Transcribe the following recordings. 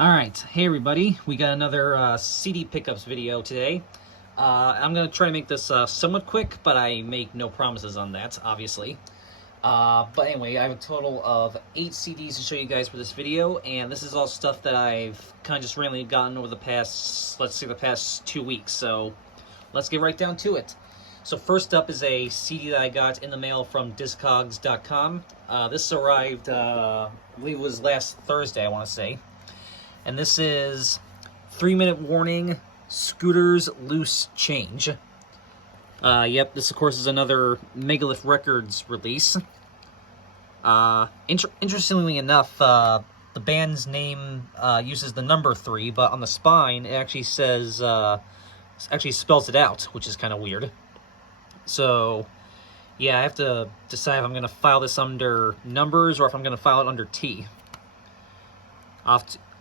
Alright, hey everybody, we got another CD pickups video today. I'm going to try to make this somewhat quick, but I make no promises on that, obviously. But anyway, I have a total of 8 CDs to show you guys for this video, and this is all stuff that I've kind of just randomly gotten over the past, let's say the past 2 weeks, so let's get right down to it. So first up is a CD that I got in the mail from Discogs.com. This arrived, I believe it was last Thursday, I want to say. And this is 3-minute warning, Scooter's Loose Change. Yep, this of course is another Megalith Records release. Interestingly enough, the band's name uses the number 3, but on the spine it actually says, actually spells it out, which is kind of weird. So, yeah, I have to decide if I'm going to file this under numbers or if I'm going to file it under T.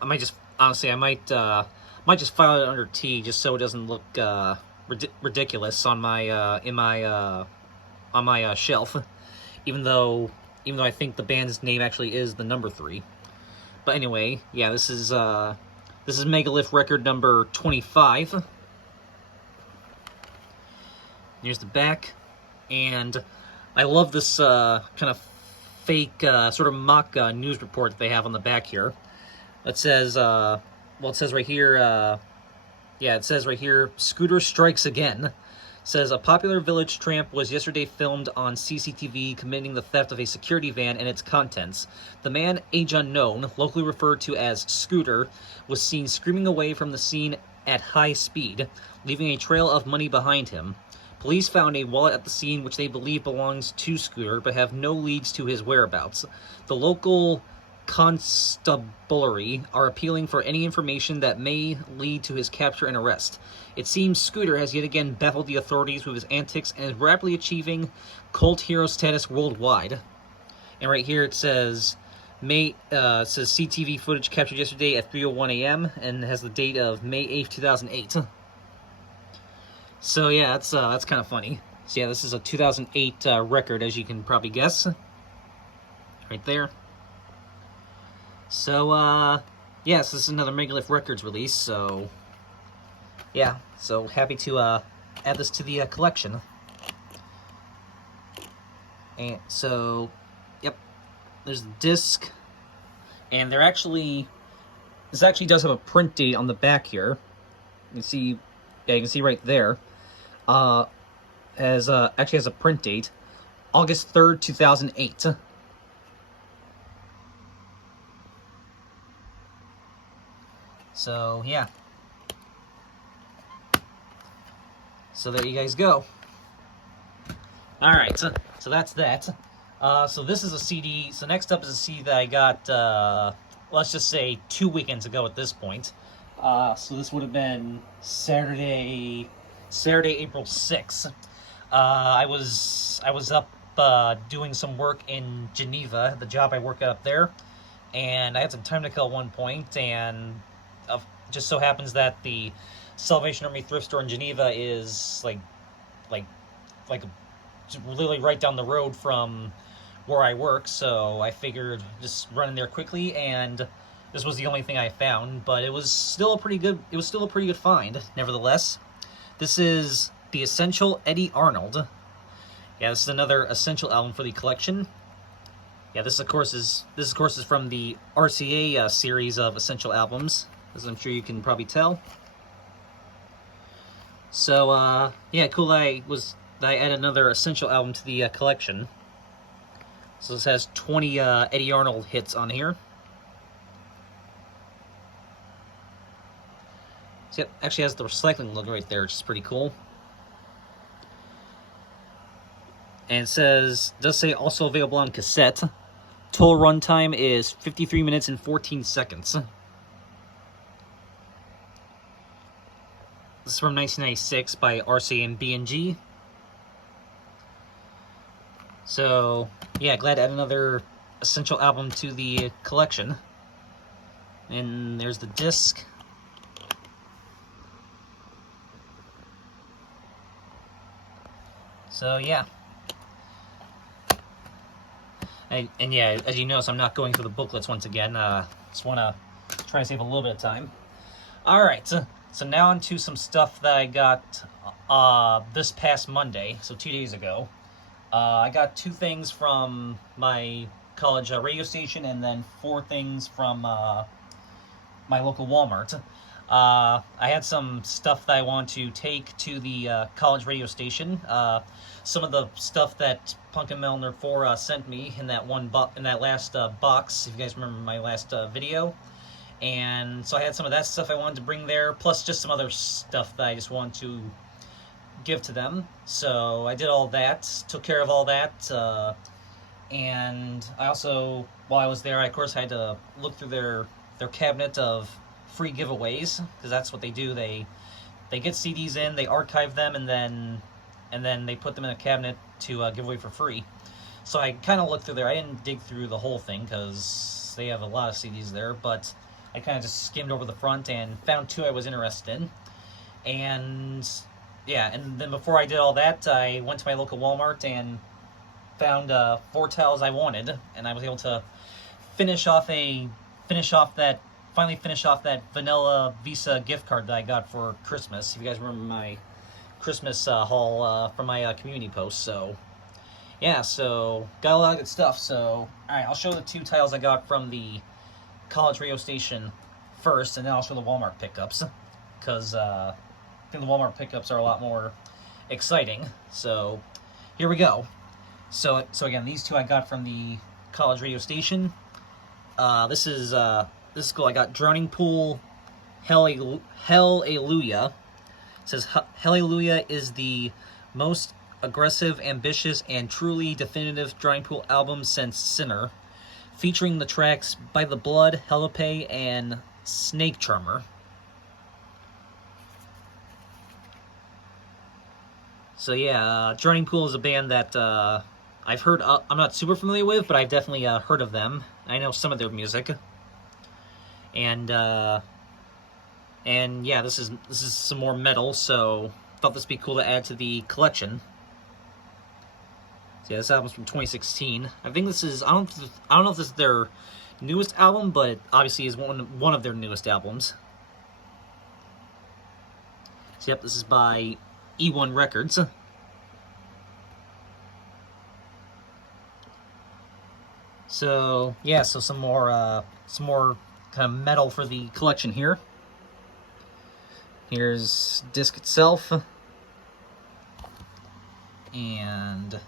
I might just, honestly, I might just file it under T just so it doesn't look ridiculous on my on my shelf, even though I think the band's name actually is the number 3. But anyway, yeah, this is Megalith record number 25. Here's the back, and I love this kind of fake sort of mock news report that they have on the back here. It says, well, it says right here, yeah, it says right here, Scooter strikes again. It says, a popular village tramp was yesterday filmed on CCTV committing the theft of a security van and its contents. The man, age unknown, locally referred to as Scooter, was seen screaming away from the scene at high speed, leaving a trail of money behind him. Police found a wallet at the scene which they believe belongs to Scooter, but have no leads to his whereabouts. The local constabulary are appealing for any information that may lead to his capture and arrest. It seems Scooter has yet again baffled the authorities with his antics and is rapidly achieving cult hero status worldwide. And right here it says, it says CTV footage captured yesterday at 3:01 a.m. and has the date of May 8th, 2008. So yeah, that's kind of funny. So yeah, this is a 2008 record, as you can probably guess. Right there. So, yes, this is another Megalith Records release, so, yeah, so happy to, add this to the, collection. And so, yep, there's the disc, and this actually does have a print date on the back here. You can see, yeah, you can see right there, actually has a print date, August 3rd, 2008. So, yeah. So there you guys go. Alright, so that's that. So this is a CD. So next up is a CD that I got, let's just say 2 weekends ago at this point. So this would have been Saturday, April 6th. I was up doing some work in Geneva, the job I work at up there, and I had some time to kill at one point, and just so happens that the Salvation Army thrift store in Geneva is like literally right down the road from where I work, so I figured just run in there quickly, and this was the only thing I found, but it was still a pretty good find, nevertheless. This is the Essential Eddie Arnold. Yeah, this is another Essential album for the collection. Yeah, this of course is from the RCA series of Essential albums, as I'm sure you can probably tell. So, yeah, cool I added another Essential album to the collection. So this has 20 Eddie Arnold hits on here. So, yep, actually has the recycling logo right there, which is pretty cool. And it does say also available on cassette. Total runtime is 53 minutes and 14 seconds. This is from 1996 by RCA and B&G. So, yeah, glad to add another Essential album to the collection. And there's the disc. So, yeah. And yeah, as you notice, I'm not going through the booklets once again. Just want to Try to save a little bit of time. Alright, so now on to some stuff that I got this past Monday, so 2 days ago. I got 2 things from my college radio station, and then 4 things from my local Walmart. I had some stuff that I want to take to the college radio station. Some of the stuff that Punk and Melner 4 sent me in that last box, if you guys remember my last video. And so I had some of that stuff I wanted to bring there, plus just some other stuff that I just wanted to give to them. So I did all that, took care of all that, and I also, while I was there, I of course had to look through their cabinet of free giveaways, because that's what they do. They get CDs in, they archive them, and then they put them in a cabinet to give away for free. So I kind of looked through there. I didn't dig through the whole thing because they have a lot of CDs there, but I kind of just skimmed over the front and found 2 I was interested in. And yeah, and then before I did all that, I went to my local Walmart and found 4 tiles I wanted, and I was able to finally finish off that Vanilla Visa gift card that I got for Christmas. If you guys remember my Christmas haul from my community post. So yeah, so got a lot of good stuff. So alright, I'll show the 2 tiles I got from the college radio station first, and then I'll show the Walmart pickups, because I think the Walmart pickups are a lot more exciting. So here we go. So again, these 2 I got from the college radio station. This is cool. I got Drowning Pool, Hallelujah. It says Hallelujah is the most aggressive, ambitious, and truly definitive Drowning Pool album since Sinner, featuring the tracks By the Blood, Helipay, and Snake Charmer. So yeah, Drowning Pool is a band that I've heard. I'm not super familiar with, but I've definitely heard of them. I know some of their music, and yeah, this is some more metal. So thought this would be cool to add to the collection. So yeah, this album's from 2016. I think this is I don't know if this is their newest album, but obviously is one of their newest albums. So yep, this is by E1 Records. So yeah, so some more kind of metal for the collection here. Here's disc itself, and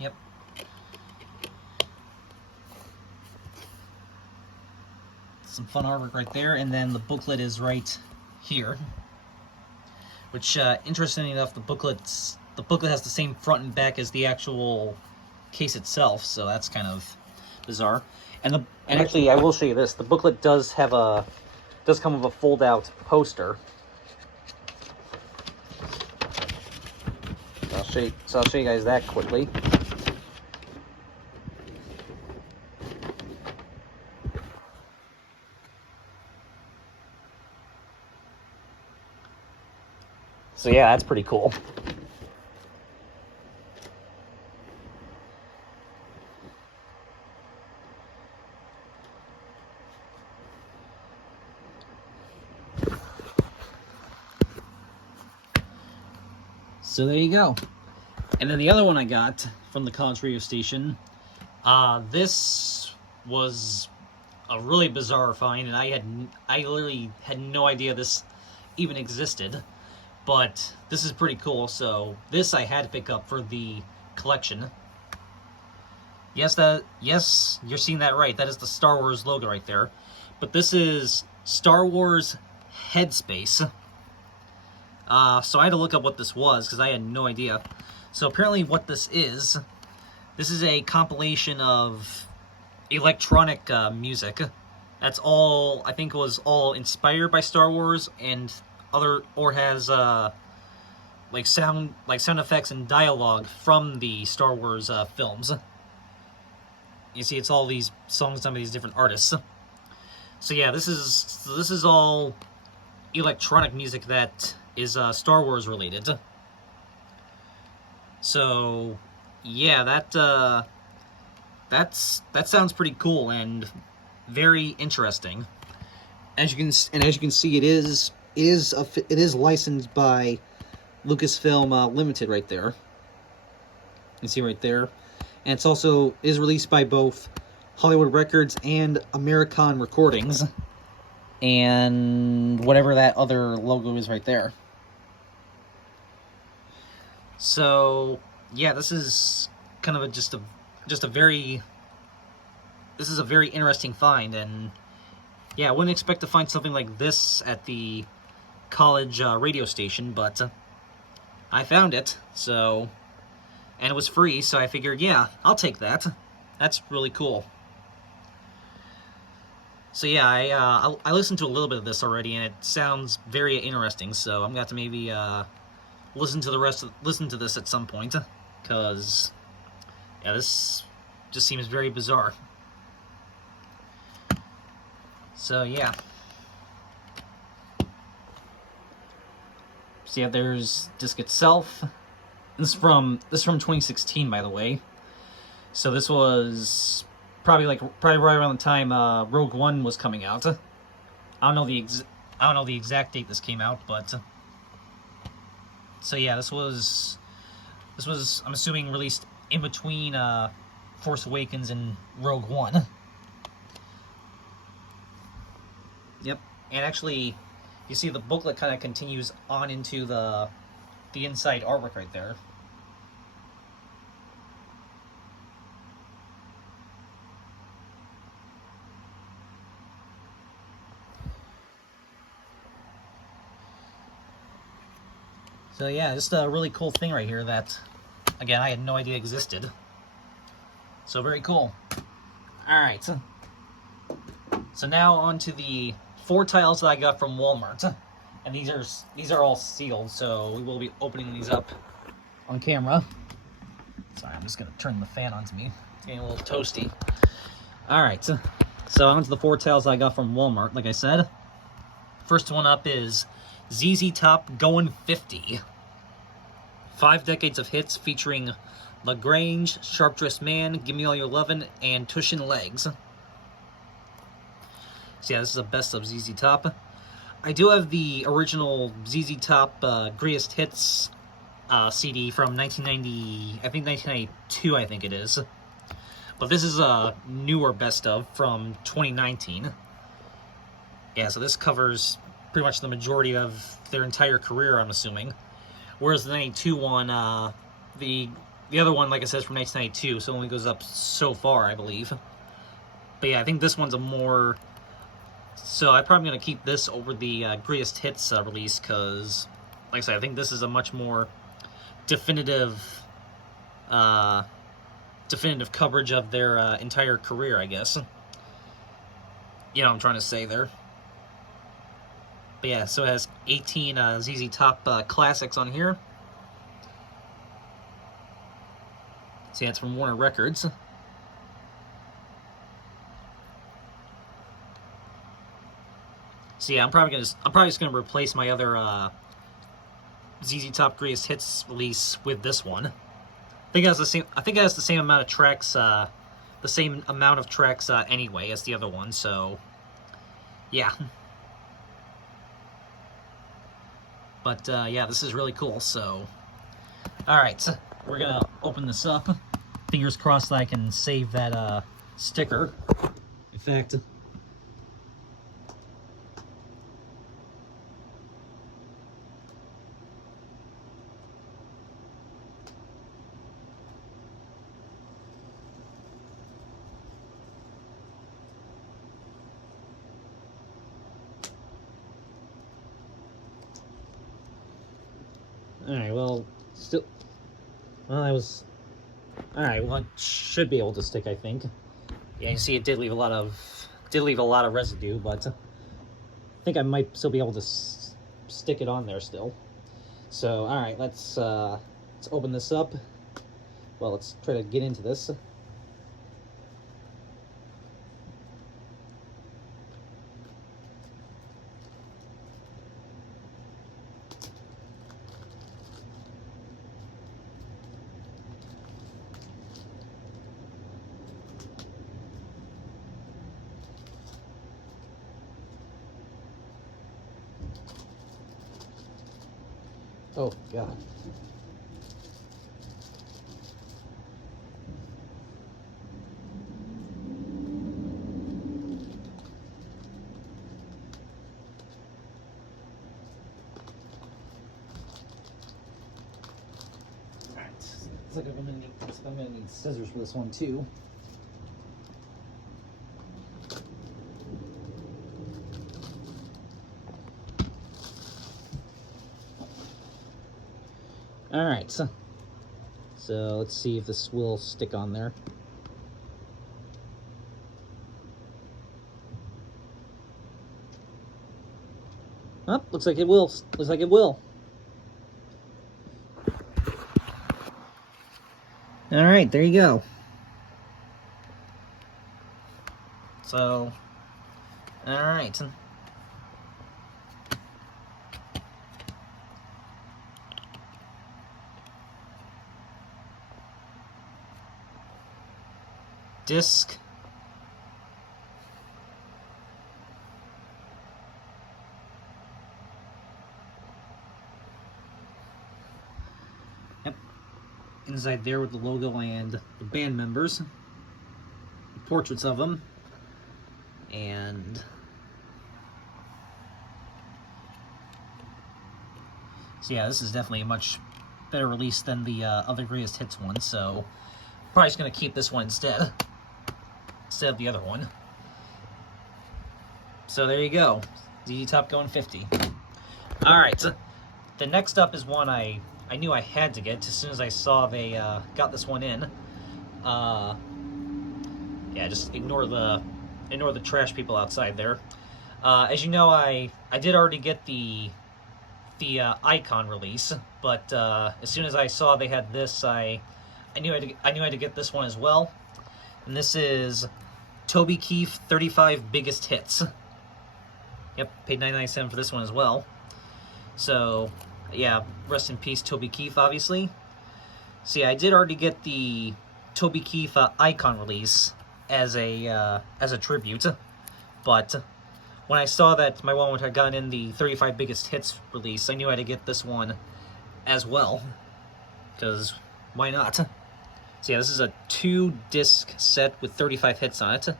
yep. Some fun artwork right there, and then the booklet is right here. Which, interestingly enough, the booklet has the same front and back as the actual case itself, so that's kind of bizarre. And actually, I will show you this. The booklet does come with a fold-out poster. So I'll show you guys that quickly. So yeah, that's pretty cool. So there you go. And then the other one I got from the college radio station, this was a really bizarre find, and I literally had no idea this even existed. But this is pretty cool, so this I had to pick up for the collection. Yes, you're seeing that right. That is the Star Wars logo right there. But this is Star Wars Headspace. So I had to look up what this was, because I had no idea. So apparently what this is a compilation of electronic music. That's all, I think, was all inspired by Star Wars, and has like sound effects and dialogue from the Star Wars films. You see, it's all these songs done by these different artists. So yeah, this is all electronic music that is Star Wars related. So, yeah, that sounds pretty cool and very interesting. As you can see, it is licensed by Lucasfilm Limited right there. You can see right there, and it's also is released by both Hollywood Records and American Recordings, and whatever that other logo is right there. So yeah, this is kind of just a very this is a very interesting find, and yeah, I wouldn't expect to find something like this at the college radio station, but I found it, so, and it was free, so I figured, yeah, I'll take that. That's really cool. So yeah, I listened to a little bit of this already, and it sounds very interesting. So I'm gonna have to maybe listen to this at some point, because yeah, this just seems very bizarre. So yeah. So yeah, there's disc itself. This is from 2016, by the way. So this was probably right around the time Rogue One was coming out. I don't know the exact date this came out, but so yeah, this was I'm assuming released in between Force Awakens and Rogue One. Yep, and actually, you see the booklet kind of continues on into the inside artwork right there. So yeah, just a really cool thing right here that, again, I had no idea existed. So very cool. Alright, so now on to the 4 tiles that I got from Walmart. And these are all sealed, so we will be opening these up on camera. Sorry, I'm just going to turn the fan on to me. It's getting a little toasty. Alright, so on to the 4 tiles I got from Walmart, like I said. First one up is ZZ Top Goin' 50. 5 decades of hits featuring LaGrange, Sharp Dressed Man, Gimme All Your Lovin', and Tushin' Legs. So yeah, this is a best of ZZ Top. I do have the original ZZ Top Greatest Hits CD from 1990, I think 1992, I think it is. But this is a newer best of from 2019. Yeah, so this covers pretty much the majority of their entire career, I'm assuming. Whereas the 92 one, the other one, like I said, is from 1992, so it only goes up so far, I believe. But yeah, I think this one's a more... So I'm probably going to keep this over the Greatest Hits release, because, like I said, I think this is a much more definitive coverage of their entire career, I guess. You know what I'm trying to say there. But yeah, so it has 18 ZZ Top classics on here. See, that's from Warner Records. So yeah, I'm probably just gonna replace my other ZZ Top Greatest Hits release with this one. I think it has the same amount of tracks, anyway as the other one. So yeah. But yeah, this is really cool. So all right, so we're gonna open this up. Fingers crossed that I can save that sticker. In fact. Alright, well, still... Well, Alright, well, it should be able to stick, I think. Yeah, you see it did leave a lot of residue, but I think I might still be able to stick it on there still. So, alright, let's open this up. Well, let's try to get into this. Oh, God. Alright. Looks like I'm gonna need scissors for this one, too. Alright, so let's see if this will stick on there. Oh, looks like it will. Looks like it will. Alright, there you go. So, alright. Disc. Yep. Inside there with the logo and the band members. Portraits of them. And so yeah, this is definitely a much better release than the other Greatest Hits one, so probably just going to keep this one instead of the other one. So there you go. ZZ Top going 50. Alright, so the next up is one I knew I had to get as soon as I saw they got this one in. Yeah, just ignore the trash people outside there. As you know, I did already get the Icon release, but as soon as I saw they had this, I knew I had to get this one as well. And this is Toby Keef 35 Biggest Hits. Yep, paid $9.97 for this one as well. So yeah, rest in peace Toby Keef, obviously. So yeah, I did already get the Toby Keef Icon release as a tribute, but when I saw that my one had gotten in the 35 Biggest Hits release, I knew I had to get this one as well, because why not? So yeah, this is a 2-disc set with 35 hits on it. You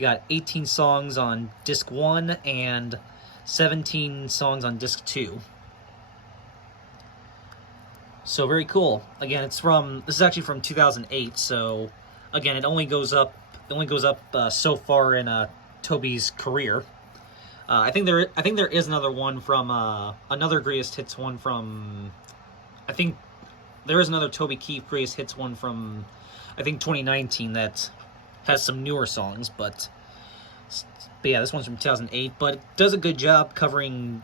got 18 songs on disc 1 and 17 songs on disc 2. So very cool. Again, this is actually from 2008, so again, it only goes up so far in Toby's career. I think there is another one from another Greatest Hits one from, I think there is another Toby Keef Greatest Hits one from, I think 2019 that has some newer songs, but yeah, this one's from 2008, but it does a good job covering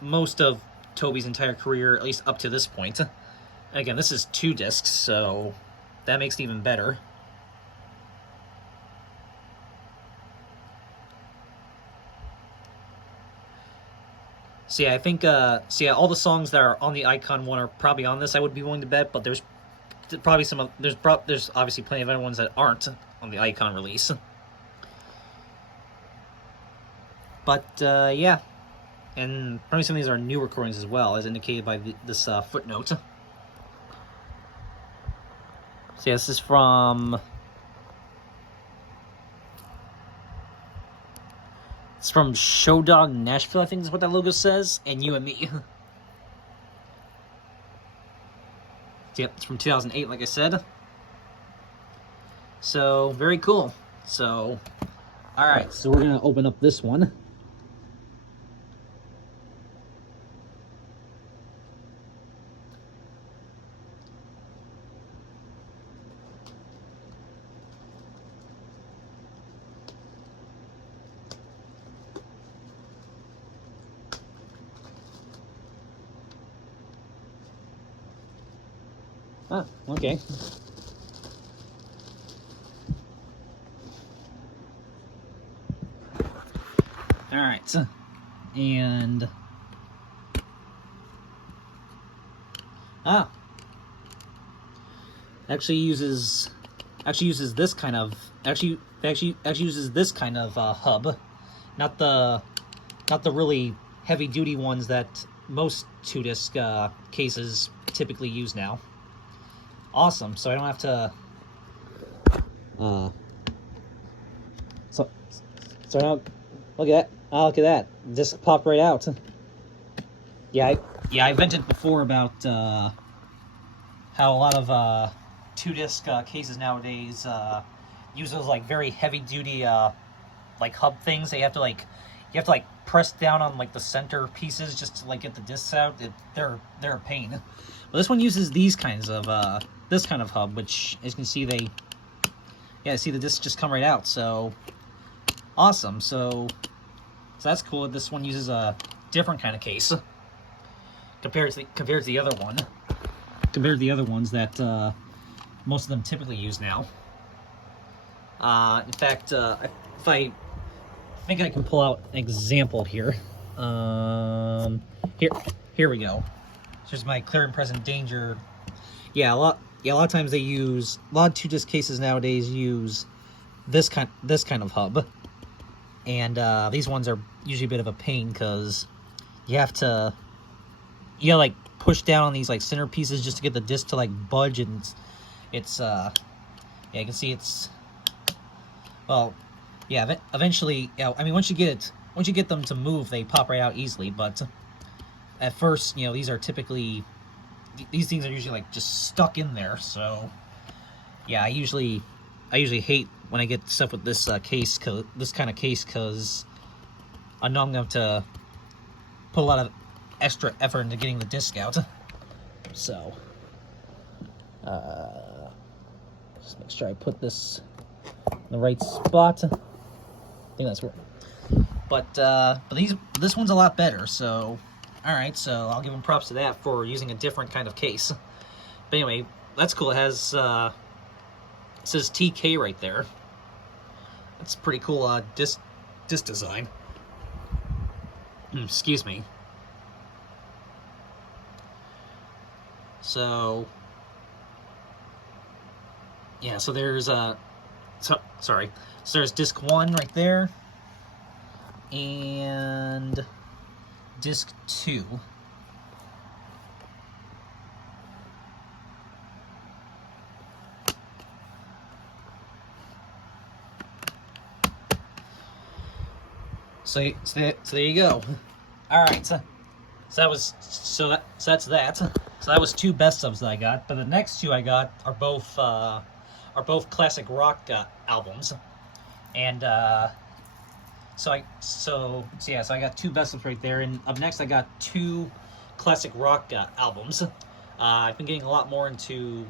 most of Toby's entire career, at least up to this point. And again, this is 2 discs, so that makes it even better. So yeah, I think all the songs that are on the Icon one are probably on this, I would be willing to bet, but there's probably there's obviously plenty of other ones that aren't on the Icon release. But yeah, and probably some of these are new recordings as well, as indicated by this footnote. So yeah, this is from It's from Showdog Nashville, I think is what that logo says, and You and Me. Yep, it's from 2008, like I said. So, very cool. So, alright, so we're going to open up this one. Ah, okay. Alright, and... Actually uses this kind of... Actually uses this kind of hub. Not the really heavy-duty ones that most 2-disc cases typically use now. Awesome. So I don't have to. So now, look at that. Oh, look at that. Disc popped right out. Yeah, I vented before about how a lot of 2-disc cases nowadays use those like very heavy-duty like hub things. They have to like you have to like press down on like the center pieces just to like get the discs out. They're a pain. But this one uses these kinds of this kind of hub, which as you can see see the discs just come right out. So awesome. So that's cool. This one uses a different kind of case compared to the other one. Compared to the other ones that most of them typically use now. In fact, if I think I can pull out an example here. Here we go. Here's my clear and present danger. Yeah, a lot of times they use a lot of 2-disc cases nowadays use this kind of hub, and these ones are usually a bit of a pain because you gotta like push down on these like center pieces just to get the disc to like budge, and it's yeah, you can see it's, well, yeah, eventually, yeah, I mean, once you get them to move, they pop right out easily, but at first, these things are usually like just stuck in there. So yeah, I usually hate when I get stuff with this this kind of case, because I know I'm going to have to put a lot of extra effort into getting the disc out. So just make sure I put this in the right spot. I think that's where. But this one's a lot better. So all right, so I'll give them props to that for using a different kind of case. But anyway, that's cool. It has it says TK right there. That's pretty cool disc design. Excuse me. So yeah, so there's so there's disc 1 right there, and disc 2. So there you go. All right, so that's that. So that was 2 best ofs that I got, but the next 2 I got are both classic rock albums, and so I got 2 best ofs right there, and up next I got 2 classic rock albums. I've been getting a lot more into.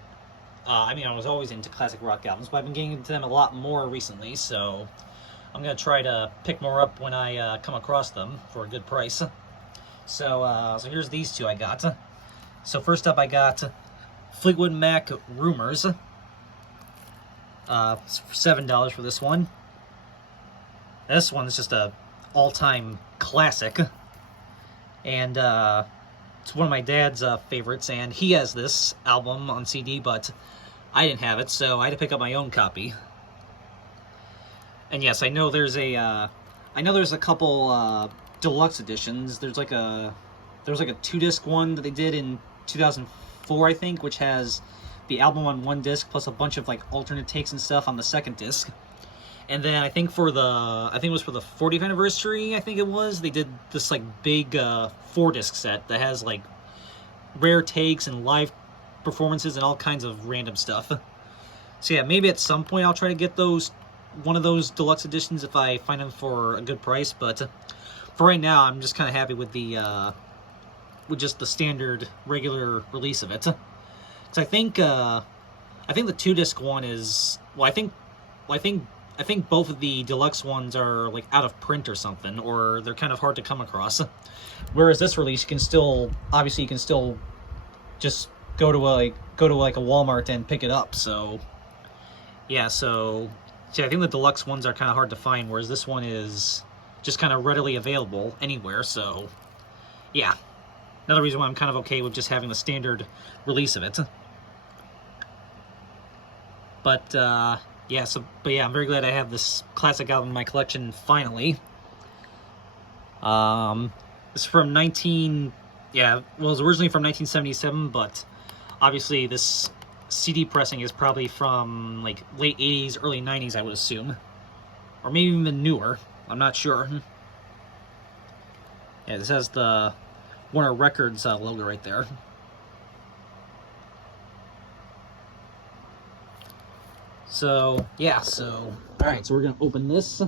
I mean, I was always into classic rock albums, but I've been getting into them a lot more recently. So I'm gonna try to pick more up when I come across them for a good price. So here's these 2 I got. So first up, I got Fleetwood Mac Rumors. $7 for this one. This one's just a all-time classic, and it's one of my dad's favorites, and he has this album on CD, but I didn't have it, so I had to pick up my own copy. And yes, I know there's a couple deluxe editions. There's like a 2-disc one that they did in 2004, I think, which has the album on 1 disc plus a bunch of like alternate takes and stuff on the 2nd disc. And then I think it was for the 40th anniversary, they did this like big 4-disc set that has like rare takes and live performances and all kinds of random stuff. So yeah, maybe at some point I'll try to get one of those deluxe editions if I find them for a good price. But for right now, I'm just kind of happy with just the standard regular release of it. Because I think the 2-disc one is, I think both of the deluxe ones are like out of print or something, or they're kind of hard to come across. Whereas this release, you can still just go to a Walmart and pick it up. So yeah, so I think the deluxe ones are kind of hard to find, whereas this one is just kind of readily available anywhere. So yeah, another reason why I'm kind of okay with just having the standard release of it. But yeah, I'm very glad I have this classic album in my collection finally. This is from 19 yeah, well, it was originally from 1977, but obviously this CD pressing is probably from like late 80s, early 90s, I would assume. Or maybe even newer. I'm not sure. Yeah, this has the Warner Records logo right there. So, yeah, so... Alright, so we're going to open this.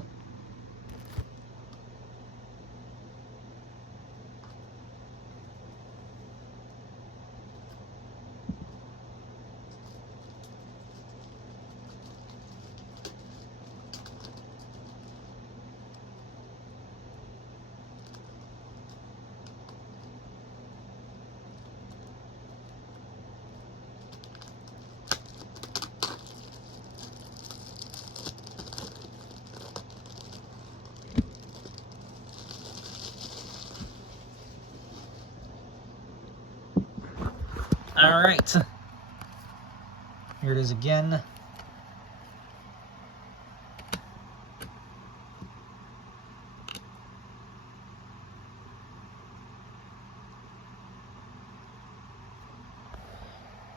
Alright. Here it is again.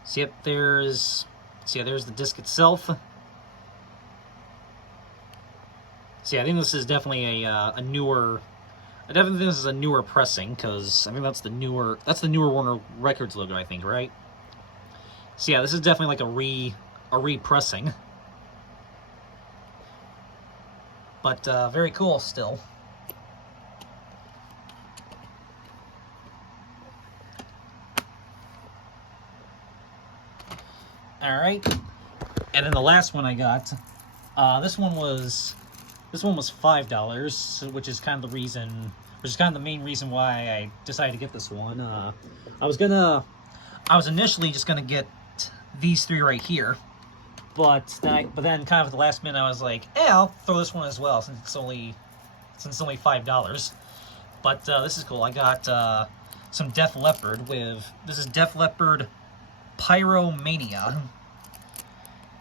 See, yep, there's the disc itself. See, I think this is definitely a newer. I definitely think this is a newer pressing, because I think that's the newer Warner Records logo, I think, right? So yeah, this is definitely like a repressing. But very cool still. Alright. And then the last one I got, this one was $5, which is kind of the main reason why I decided to get this one. I was initially just gonna get these three right here, but then kind of at the last minute I was like, I'll throw this one as well since it's only $5. But this is cool. I got some Def Leppard this is Def Leppard Pyromania.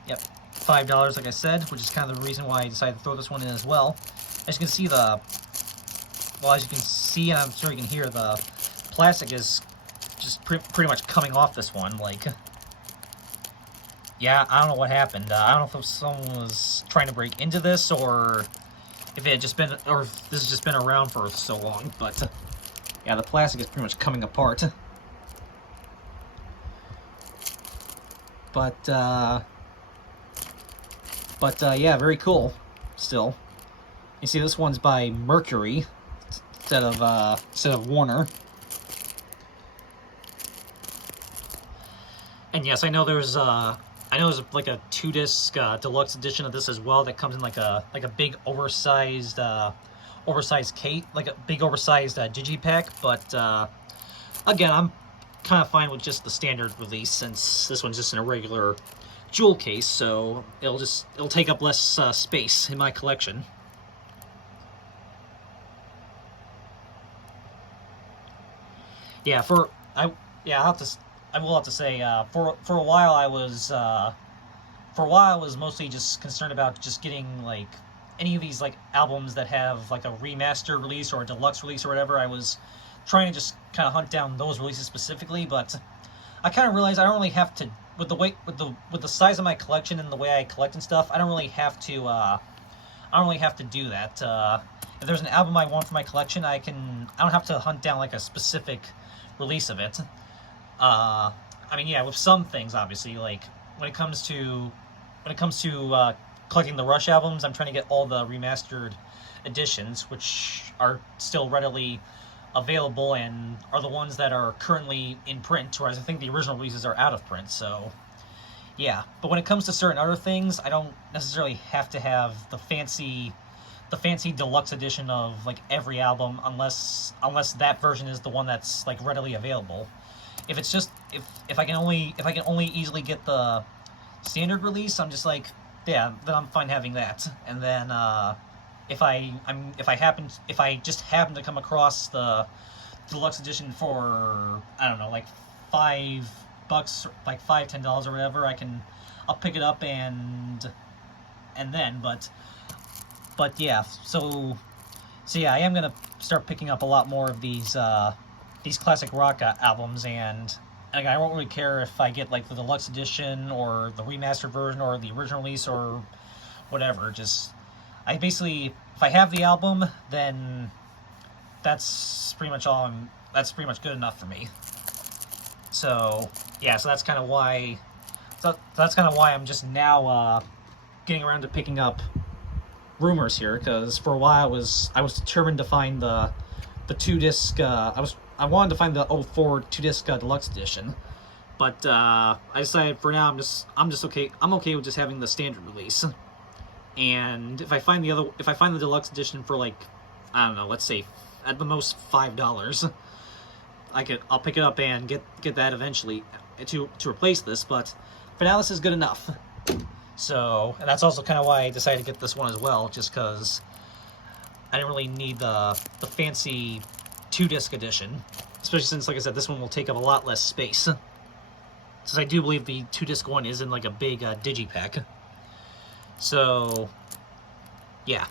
Yep, $5, like I said, which is kind of the reason why I decided to throw this one in as well. As you can see, and I'm sure you can hear, the plastic is just pretty much coming off this one. Like, yeah, I don't know what happened. I don't know if someone was trying to break into this, or if this has just been around for so long. But yeah, the plastic is pretty much coming apart. But yeah, very cool. Still, you see, this one's by Mercury instead of Warner. And yes, I know there's like a 2-disc deluxe edition of this as well that comes in like a big oversized case, like a big oversized digipack. But again, I'm kind of fine with just the standard release, since this one's just in a regular jewel case, so it'll take up less space in my collection. Yeah, I will have to say, for a while I was mostly just concerned about just getting like any of these like albums that have like a remaster release or a deluxe release or whatever. I was trying to just kind of hunt down those releases specifically, but I kind of realized I don't really have to, with the size of my collection and the way I collect and stuff. I don't really have to do that. If there's an album I want for my collection, I don't have to hunt down like a specific release of it. I mean, yeah, with some things, obviously, like when it comes to collecting the Rush albums, I'm trying to get all the remastered editions, which are still readily available and are the ones that are currently in print, whereas I think the original releases are out of print. So yeah, but when it comes to certain other things, I don't necessarily have to have the fancy deluxe edition of like every album, unless that version is the one that's like readily available. If it's just if I can only easily get the standard release, I'm just like, yeah, then I'm fine having that. And then if I just happen to come across the deluxe edition for, I don't know, like $5, like $10 or whatever, I'll pick it up and then, but yeah, so yeah, I am gonna start picking up a lot more of these these classic rock albums, and like, I won't really care if I get like the deluxe edition or the remastered version or the original release or whatever. Just I basically, if I have the album, then that's pretty much all. That's pretty much good enough for me. So yeah, so that's kind of why. So that's kind of why I'm just now getting around to picking up Rumors here, because for a while I was determined to find the 2-disc. I wanted to find the 04 2-disc deluxe edition, but I decided for now I'm just okay. I'm okay with just having the standard release. And if I find the deluxe edition for like, I don't know, let's say at the most $5, I'll pick it up and get that eventually to replace this. But for now, this is good enough. So, and that's also kind of why I decided to get this one as well, just because I didn't really need the fancy 2-disc edition, especially since, like I said, this one will take up a lot less space. Since I do believe the 2-disc one is in like a big digipack. So, yeah.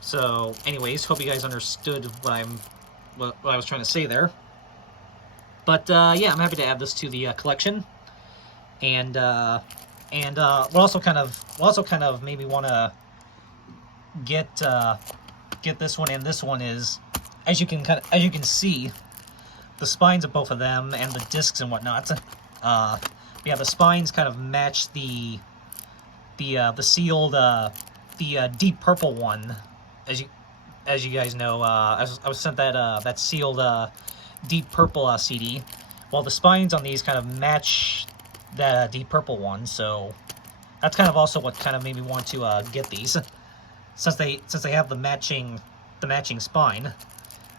So, anyways, hope you guys understood what I was trying to say there. But yeah, I'm happy to add this to the collection, and we'll also kind of maybe want to get this one, and this one is, as you can see, the spines of both of them and the discs and whatnot. Yeah, the spines kind of match the sealed the deep purple one, as you guys know. I was sent that sealed deep purple CD, while the spines on these kind of match that deep purple one. So that's kind of also what kind of made me want to get these, since they have the matching spine.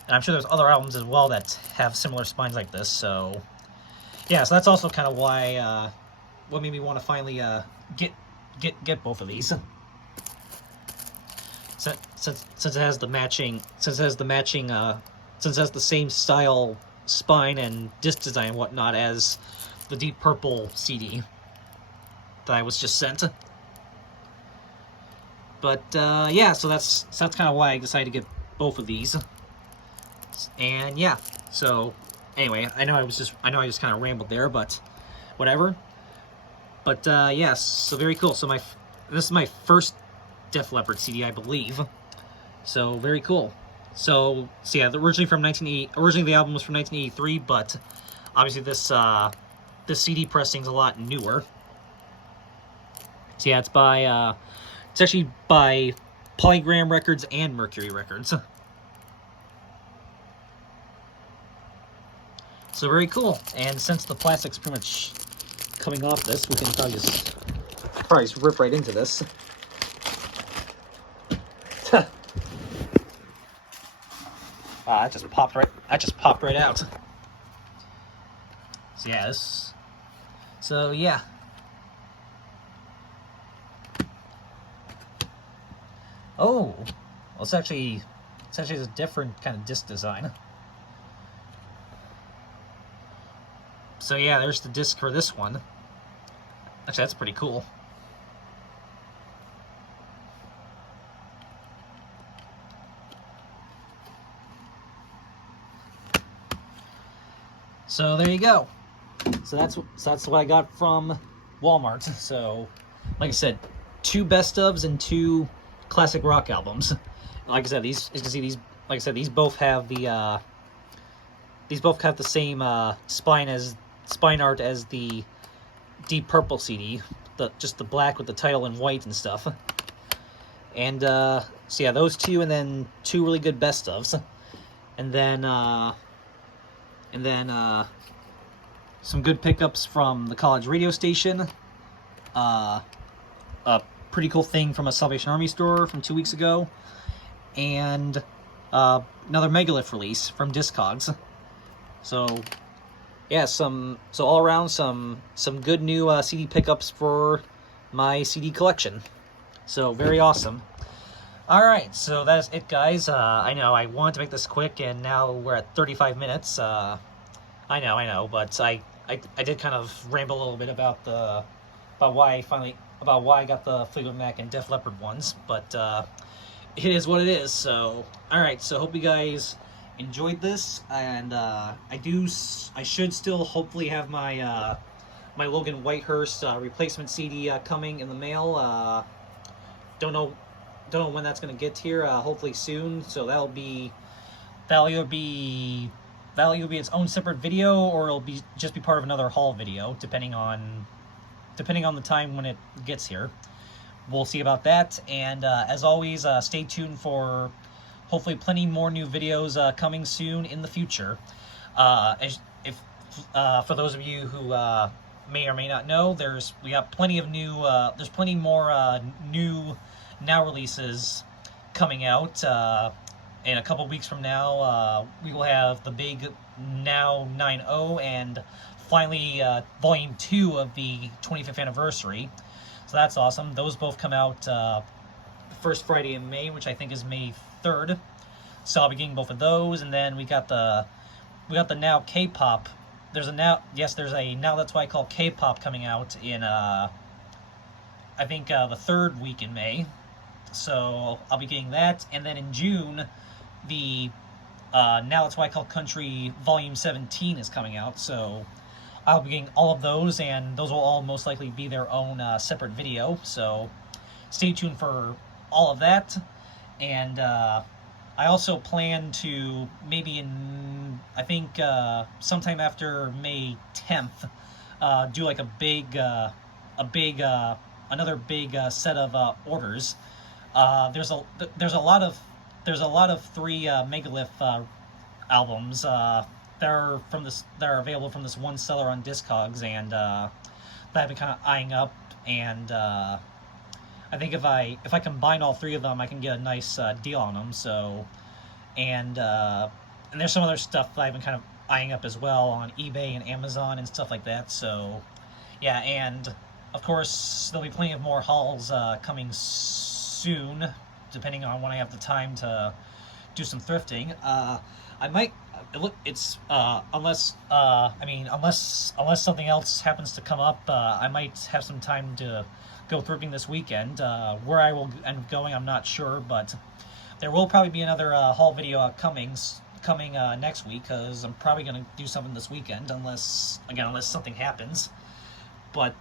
And I'm sure there's other albums as well that have similar spines like this. So yeah, so that's also kind of why what made me want to finally get both of these. Since it has the matching, since it has the same style spine and disc design and whatnot as the Deep Purple CD that I was just sent. But yeah, so that's kind of why I decided to get both of these. And yeah, so anyway, I know I just kind of rambled there, but whatever. But yes, so very cool. So this is my first Def Leppard CD, I believe. So very cool. So yeah, originally the album was from 1983, but obviously this CD pressing's a lot newer. So yeah, it's actually by Polygram Records and Mercury Records. So very cool. And since the plastic's pretty much coming off this, we can probably just rip right into this. That just popped right out. So yeah, so yeah. Oh, well, it's actually a different kind of disc design. So yeah, there's the disc for this one. Actually, that's pretty cool. So there you go. So that's what I got from Walmart. So, like I said, 2 best ofs and 2 classic rock albums. Like I said, these, you can see these. Like I said, these both have the same spine art as the Deep Purple CD. Just the black with the title in white and stuff. And so yeah, those 2, and then 2 really good best ofs, and then some good pickups from the college radio station. A pretty cool thing from a Salvation Army store from 2 weeks ago, and another Megalith release from Discogs. So yeah, so all around some good new CD pickups for my CD collection. So very awesome. All right, so that's it, guys. I know I wanted to make this quick, and now we're at 35 minutes. I know, but I did kind of ramble a little bit about why I got the Fleetwood Mac and Def Leppard ones, but it is what it is. So all right, so hope you guys enjoyed this, and I should still hopefully have my my Logan Whitehurst replacement CD coming in the mail. Don't know when that's gonna get here. Hopefully soon. So that'll either be its own separate video, or it'll be just be part of another haul video, depending on the time when it gets here. We'll see about that. And as always, stay tuned for hopefully plenty more new videos coming soon in the future. For those of you who may or may not know, we got plenty of new. There's plenty more new now releases coming out. In a couple weeks from now, we will have the big Now 9.0 and finally Volume 2 of the 25th anniversary. So that's awesome. Those both come out first Friday in May, which I think is May 3rd. So I'll be getting both of those, and then we got the Now K-pop. There's a Now That's Why I Call K-pop coming out in I think the third week in May. So I'll be getting that, and then in June, the Now That's Why I Call Country Volume 17 is coming out. So I'll be getting all of those, and those will all most likely be their own separate video. So stay tuned for all of that. And I also plan to maybe sometime after May 10th, do like another big set of orders. There's a lot of 3 Megalith albums that are available from this one seller on Discogs, and that I've been kind of eyeing up. And I think if I combine all 3 of them, I can get a nice deal on them. So, and there's some other stuff that I've been kind of eyeing up as well on eBay and Amazon and stuff like that. So, yeah, and of course there'll be plenty of more hauls coming soon, depending on when I have the time to do some thrifting. I might unless something else happens to come up, I might have some time to go thrifting this weekend. Where I will end up going, I'm not sure, but there will probably be another haul video coming next week, because I'm probably going to do something this weekend, unless something happens. But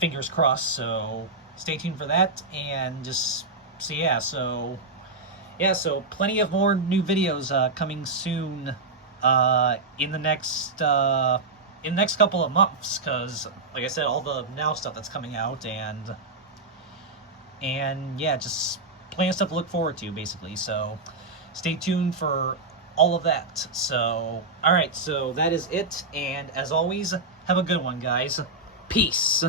fingers crossed. So stay tuned for that, and so plenty of more new videos coming soon in the next couple of months, because like I said, all the Now stuff that's coming out, and yeah, just plenty of stuff to look forward to, basically. So stay tuned for all of that. So alright, so that is it, and as always, have a good one, guys. Peace.